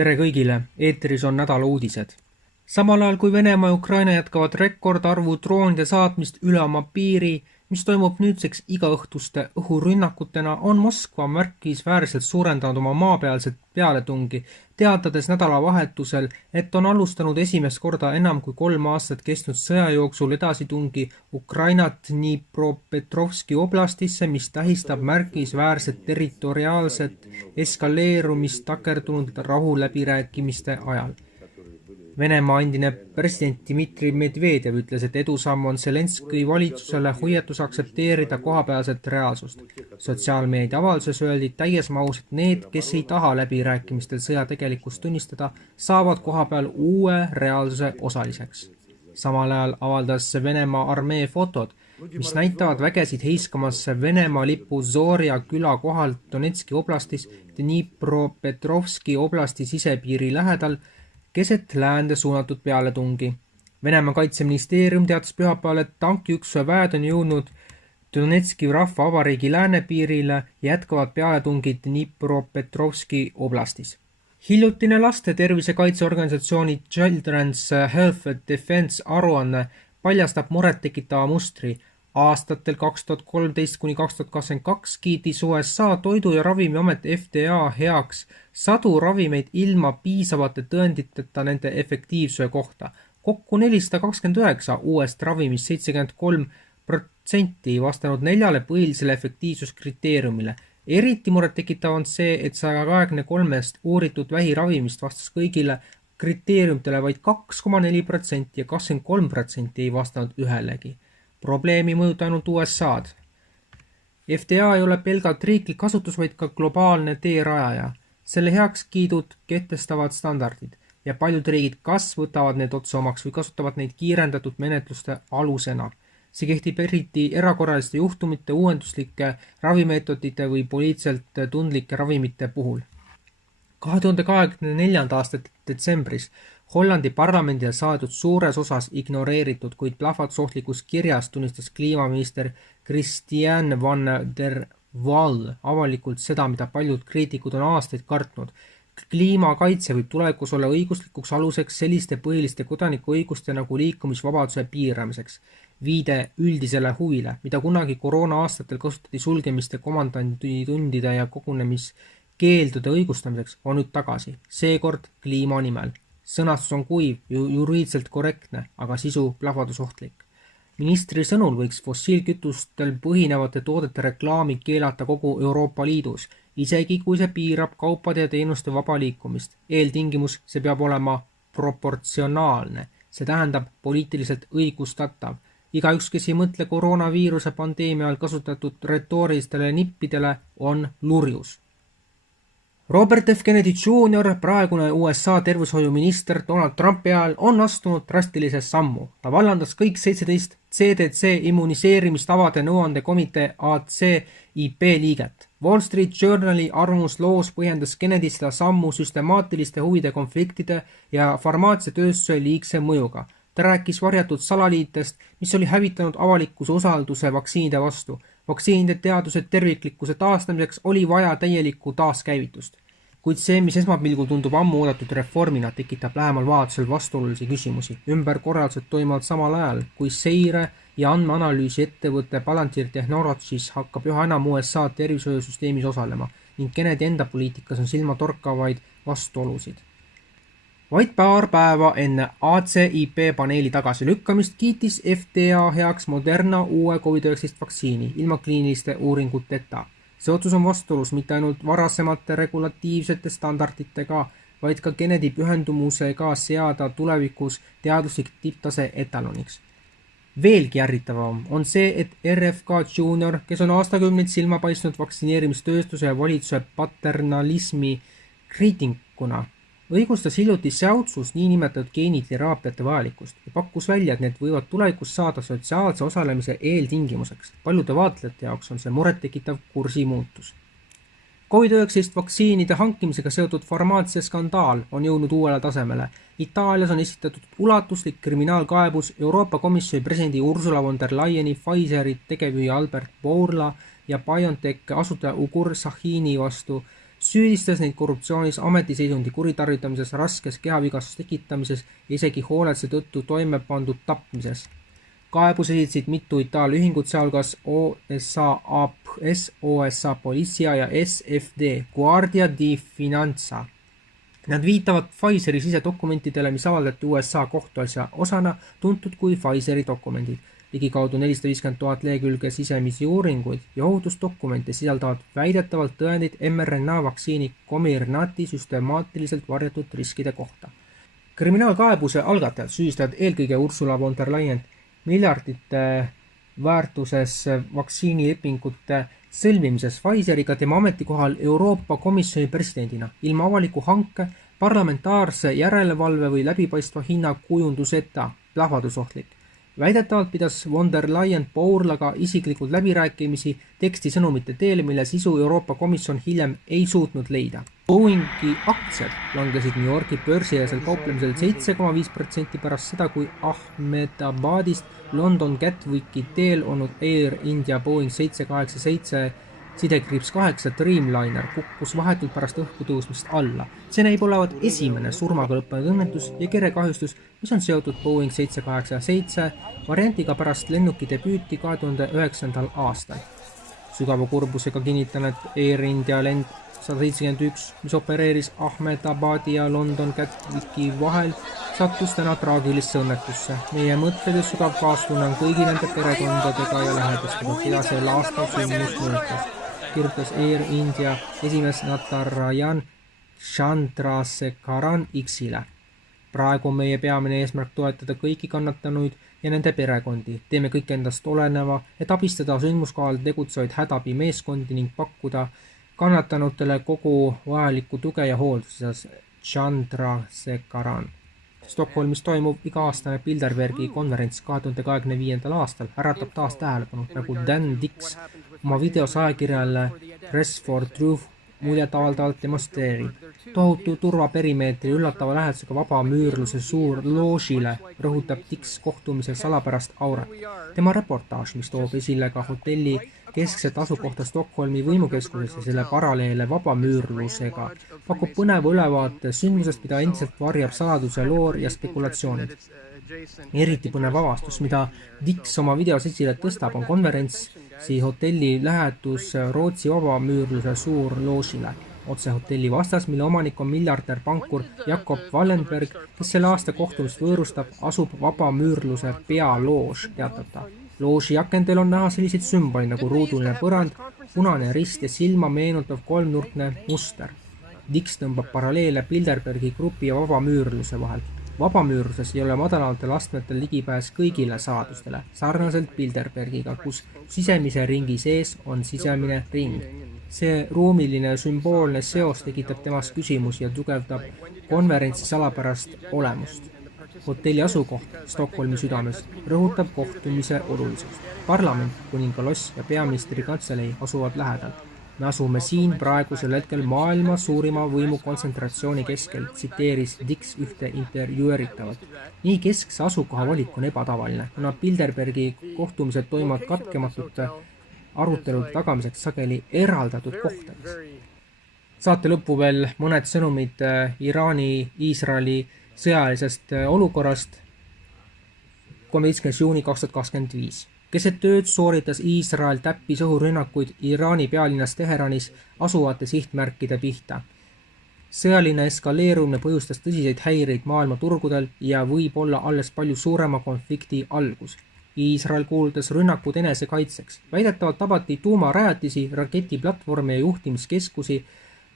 Tere kõigile, eetris on nädala uudised. Samal ajal kui Venemaa ja Ukraina jätkavad rekordarvu droonide saatmist üle oma piiri, mis toimub nüüdseks igaõhtuste õhurünnakutena, on Moskva märkimisväärselt suurendanud oma maapealset pealetungi, teatades nädalavahetusel, et on alustanud esimest korda enam kui 3 aastat kestnud sõja jooksul edasitungi Ukrainat Dnipropetrovski oblastisse, mis tähistab märkimisväärset territoriaalset eskaleerumist takerdunud rahuläbirääkimiste ajal. Venemaa endine president Dmitri Medvedev ütles, et edusamm on Zelenski valitsusele hoiatus aktsepteerida kohapealset reaalsust. Sotsiaalmeedia avalduses öeldi täies mahus, et need, kes ei taha läbirääkimistel sõja tegelikkust tunnistada, saavad kohapeal uue reaalsuse osaliseks. Samal ajal avaldas Venemaa armee fotod, mis näitavad vägesid heiskamas Venemaa lipu Zorja küla kohalt Donetski oblastis Dnipropetrovski oblasti sisepiiri lähedal, keset läände suunatud pealetungi. Venemaa kaitseministeerium teatas pühapäeval, et tankiüksuse väed on jõudnud Donetski rahvavabariigi läänepiirile ja jätkavad pealetungi Dnipropetrovski oblastis. Hiljutine laste tervisekaitseorganisatsiooni Children's Health Defense aruanne paljastab murettekitava mustri. Aastatel 2013–2022 kiitis USA Toidu- ja Ravimiamet FDA heaks 100 ravimeid ilma piisavate tõenditeta nende efektiivsuse kohta. Kokku 429 uuest ravimist 73% vastanud 4 põhilisele efektiivsuskriteeriumile. Eriti murettekitav on see, et 123 uuritud vähiravimist vastas kõigile kriteeriumitele vaid 2,4% ja 23% ei vastanud ühelegi. Probleemi mõjuta ainult USA'd. FDA ei ole pelgalt riiklik asutus, vaid ka globaalne teerajaja. Selle heakskiidud kehtestavad standardid ja paljud riigid kas võtavad need otsa omaks või kasutavad neid kiirendatud menetluste alusena. See kehtib eriti erakorraliste juhtumite, uuenduslike ravimeetodite või poliitselt tundlike ravimite puhul. 2024. aasta detsembris Hollandi parlamendile saadud suures osas ignoreeritud, kuid plahvatusohtlikus kirjas tunnistas kliimaminister Christian van der Waal avalikult seda, mida paljud kriitikud on aastaid kartnud. Kliimakaitse võib tulevikus olla õiguslikuks aluseks selliste põhiliste kodanikuõiguste nagu liikumisvabaduse piiramiseks. Viide üldisele huvile, mida kunagi koroona aastatel kasutati sulgemiste, komandanditundide ja kogunemiskeeldude õigustamiseks, on nüüd tagasi, seekord kliima nimel. Sõnastus on kuiv, juriidselt korrektne, aga sisu plahvatusohtlik. Ministri sõnul võiks fossiilkütustel põhinevate toodete reklaami keelata kogu Euroopa Liidus, isegi kui see piirab kaupade ja teenuste vaba liikumist. Eeltingimus, see peab olema proportsionaalne, see tähendab poliitiliselt õigustatav. Igaüks, kes ei mõtle koroonaviiruse pandeemial kasutatud retoorilistele nippidele, on lurjus. Robert F. Kennedy Jr., praegune USA tervishoiuminister Donald Trumpi ajal, on astunud drastilise sammu. Ta vallandas kõik 17 CDC immuniseerimistavade nõuandekomitee ACIP liiget. Wall Street Journali arvamusloos põhjendas Kennedy seda sammu süstemaatiliste huvide konfliktide ja farmaatsiatööstuse liigse mõjuga. Ta rääkis varjatud salaliitest, mis oli hävitanud avalikkuse usalduse vaktsiinide vastu. Vaktsiinide teaduse terviklikkuse taastamiseks oli vaja täielikku taaskäivitust. Kuid see, mis esmapilgul tundub ammu oodatud reformina, tekitab lähemal vaatusel vastuolulisi küsimusi. Ümberkorraldused toimuvad samal ajal, kui seire- ja andmeanalüüsi ettevõtte Palantir Technologies hakkab üha enam USA tervishoiusüsteemis osalema ning Kennedy enda poliitikas on silmatorkavaid vastuolusid. Vaid paar päeva enne ACIP paneeli tagasilükkamist kiitis FDA heaks Moderna uue COVID-19 vaktsiini ilma kliiniliste uuringuteta. See otsus on vastuolus mitte ainult varasemate regulatiivsete standarditega, vaid ka Kennedy pühendumusega seada tulevikus teaduslik tipptase etaloniks. Veelgi ärritavam on see, et RFK Jr., kes on aastakümneid silma paistnud vaktsineerimistööstuse ja valitsuse paternalismi kriitikuna, õigustas hiljuti säutsus niinimetatud geeniteraapiate vajalikkust ja pakkus välja, et need võivad tulevikus saada sotsiaalse osalemise eeltingimuseks. Paljude vaatlejate jaoks on see murettekitav kursimuutus. COVID-19 vaktsiinide hankimisega seotud farmaatsiaskandaal on jõudnud uuele tasemele. Itaalias on esitatud ulatuslik kriminaalkaebus Euroopa Komisjoni presidendi Ursula von der Leyeni, Pfizeri tegevjuhi Albert Bourla ja BioNTech asutaja Ugur Sahini vastu süüdistas neid korruptsioonis, ametiseisundi kuritarvitamises, raskes kehavigastuse tekitamises ja isegi hooletuse tõttu toime pandud tapmises. Kaebus esitasid mitu Itaalia ühingut, sealhulgas USA Polizia ja SFD Guardia di Finanza. Nad viitavad Pfizeri sisedokumentidele, mis avaldati USA kohtuasja osana, tuntud kui Pfizeri dokumendid. Ligikaudu 450 000 lehekülge sisemisi uuringuid ja ohutusdokumente sisaldavad väidetavalt tõendid mRNA vaktsiini Comirnaty süstemaatiliselt varjatud riskide kohta. Kriminaalkaebuse algatajad süüdistavad eelkõige Ursula von der Leyen miljardite väärtuses vaktsiinilepingute sõlmimises Pfizeriga tema ametikohal Euroopa Komisjoni presidendina, ilma avaliku hanke, parlamentaarse järelevalve või läbipaistva hinnakujunduseta, plahvatusohtlik. Väidetavalt pidas von der Leyen Bourlaga isiklikult läbirääkimisi tekstisõnumite teel, mille sisu Euroopa Komisjon hiljem ei suutnud leida. Boeingi aktsiad langesid New Yorki börsieelsel kauplemisel 7,5% pärast seda, kui Ahmedabadist London Gatwicki teel olnud Air India Boeing 787 /8 Dreamliner kukkus vahetult pärast õhku tõusmist alla. See näib olevat esimene surmaga lõppenud õnnetus ja kerekahjustus, mis on seotud Boeing 787 variantiga pärast lennuki debüüti 2009. aastal. Sügava kurbusega kinnitan, et Air India lend 171, mis opereeris Ahmedabadi ja London Gatwicki vahel, sattus täna traagilisse õnnetusse. Meie mõtted ja sügav kaastunne on kõigi nende perekondadega ja lähedastega, keda see aastal sündmus mõjutas, kirjutas Air India esimees Natarajan Chandrasekaran X-ile. Praegu on meie peamine eesmärk toetada kõiki kannatanuid ja nende perekondi. Teeme kõik endast oleneva, et abistada sündmuskohal tegutsevaid hädabimeeskondi ning pakkuda kannatanutele kogu vajalikku tuge ja hooldused, Chandrasekaran. Stockholmis toimuv iga-aastane Bilderbergi konverents 2025. aastal äratab taas tähelepanu, nagu Dan Dix oma videos ajakirjale Press for Truth muljetavaldavalt demonstreerib. Tohutu turvaperimeetri üllatava lähedusega vaba müürluse suur loožile rõhutab Dix kohtumisel salapärast aurat. Tema reportaaž, mis toob esile ka hotelli keskset asukohta Stockholmi võimukeskuses ja selle paralleele vabamüürlusega, pakub põneva ülevaate sündmusest, mida endiselt varjab saladuse loor ja spekulatsioonid. Eriti põnev avastus, mida Dix oma videos esile tõstab, on konverentsi hotelli lähedus Rootsi vabamüürluse suur loožile. Otse hotelli vastas, mille omanik on miljardär pankur Jakob Wallenberg, kes selle aasta kohtumist võõrustab, asub vabamüürluse pealoož, teatab ta. Looži akendel on näha selliseid sümboli nagu ruuduline põrand, punane rist ja silma meenutav kolmnurkne muster. Dix tõmbab paralleele Bilderbergi grupi ja vabamüürluse vahel. Vabamüürluses ei ole madalamatel astmetel ligipääs kõigile saladustele, sarnaselt Bilderbergiga, kus sisemise ringi sees on sisemine ring. See ruumiline sümboolne seos tekitab temas küsimusi ja tugevdab konverentsi salapärast olemust. Hotelli asukoht Stockholmi südames rõhutab kohtumise olulisust. Parlament, kuningaloss ja peaministri kantselei asuvad lähedal. Me asume siin praegusel hetkel maailma suurima võimukontsentratsiooni keskel, tsiteeris Dix ühte intervjueeritavalt. Nii keskse asukoha valik on ebatavaline, kuna Bilderbergi kohtumised toimuvad katkematute arutelude tagamiseks sageli eraldatud kohtades. Saate lõppu veel mõned sõnumid Iraani-Iisraeli sõjalisest olukorrast 13. juuni 2025. Keset tööd sooritas Iisrael täppisõhurünnakuid Iraani pealinnas Teheranis asuvate sihtmärkide pihta. Sõjaline eskaleerumine põhjustas tõsiseid häireid maailma turgudel ja võib olla alles palju suurema konflikti algus. Iisrael kuulutas rünnakud enesekaitseks. Väidetavalt tabati tuumarajatisi, raketiplatvorme ja juhtimiskeskusi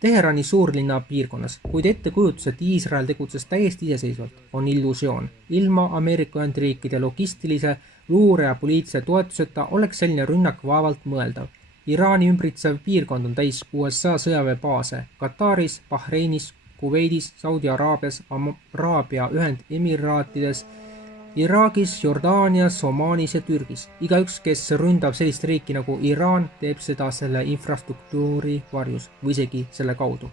Teherani suurlinna piirkonnas, kuid ettekujutus, et Iisrael tegutses täiesti iseseisvalt, on illusioon. Ilma Ameerika Ühendriikide logistilise, luure ja poliitilise toetuseta oleks selline rünnak vaevalt mõeldav. Iraani ümbritsev piirkond on täis USA sõjaväebaase Kataris, Bahreinis, Kuveidis, Saudi Araabias, Araabia Ühendemiraatides, Iraagis, Jordaanias, Omaanis ja Türgis. Igaüks, kes ründab sellist riiki nagu Iraan, teeb seda selle infrastruktuuri varjus või isegi selle kaudu.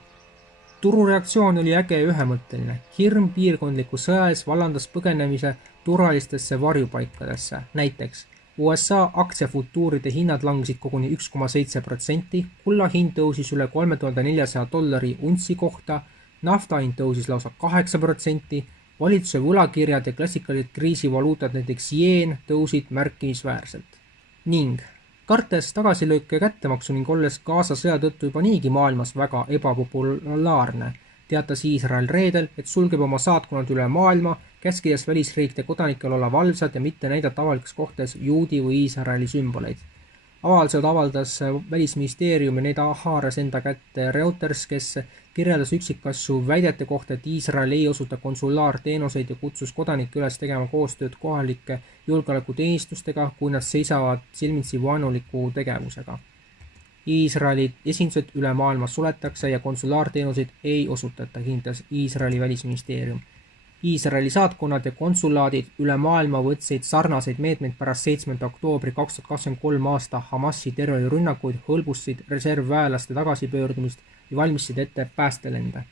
Turureaktsioon oli äge ja ühemõtteline. Hirm piirkondliku sõja ees vallandas põgenemise turvalistesse varjupaikadesse. Näiteks USA aktsiafutuuride hinnad langesid koguni 1,7%, kulla hind tõusis üle $3400 untsi kohta, nafta hind tõusis lausa 8%, valitsuse võlakirjad ja klassikalised kriisivaluutad, näiteks jeen, tõusid märkimisväärselt. Ning kartes tagasilööke ja kättemaksu ning olles Gaza sõja tõttu juba niigi maailmas väga ebapopulaarne, teatas Iisrael reedel, et sulgeb oma saatkonnad üle maailma, käskides välisriikide kodanikel olla valvsad ja mitte näidata avalikes kohtades juudi või Iisraeli sümboleid. Avaldused avaldas välisministeerium ja neid haaras enda kätte Reuters, kes kirjeldas üksikasju väidete kohta, et Iisrael ei osuta konsulaarteenuseid ja kutsus kodanikke üles tegema koostööd kohalike julgeolekuteenistustega, kui nad seisavad silmitsi vaenuliku tegevusega. Iisraeli esindused üle maailma suletakse ja konsulaarteenuseid ei osutata, kinnitas Iisraeli välisministeerium. Iisraeli saatkonnad ja konsulaadid üle maailma võtsid sarnaseid meetmeid pärast 7. oktoobri 2023 aasta Hamasi terrorirünnakuid, hõlbustasid reservväelaste tagasipöördumist ja valmistasid ette päästelende.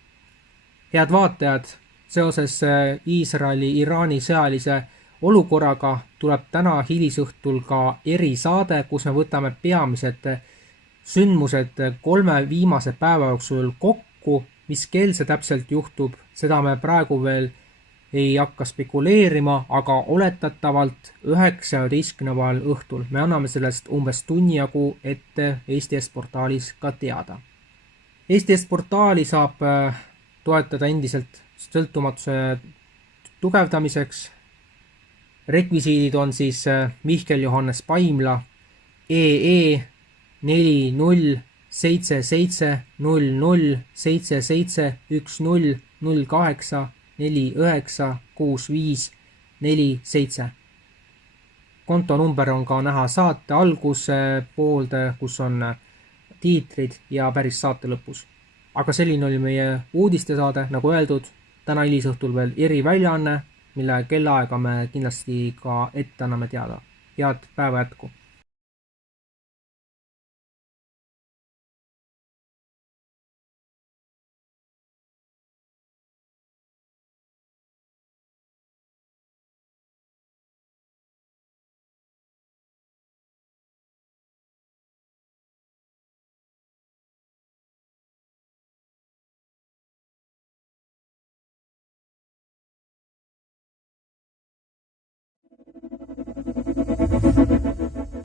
Head vaatajad, seoses Iisraeli-Iraani sõjalise olukorraga tuleb täna hilisõhtul ka erisaade, kus me võtame peamised sündmused 3 viimase päeva jooksul kokku. Mis kell see täpselt juhtub, seda me praegu veel ei hakka spekuleerima, aga oletatavalt 19. õhtul. Me anname sellest umbes tunni jagu ette Eesti Est-portaalis ka teada. Eesti Est-portaali saab toetada endiselt sõltumatuse tugevdamiseks. Rekvisiidid on siis Mihkel Johannes Paimla, EE 4077001008496547. kontonumber on ka näha saate alguse poolde, kus on tiitrid ja päris saate lõpus. Aga selline oli meie uudistesaade, nagu öeldud, täna hilisõhtul veel eriväljaanne, mille kellaaega me kindlasti ka ette anname teada. Head päeva jätku!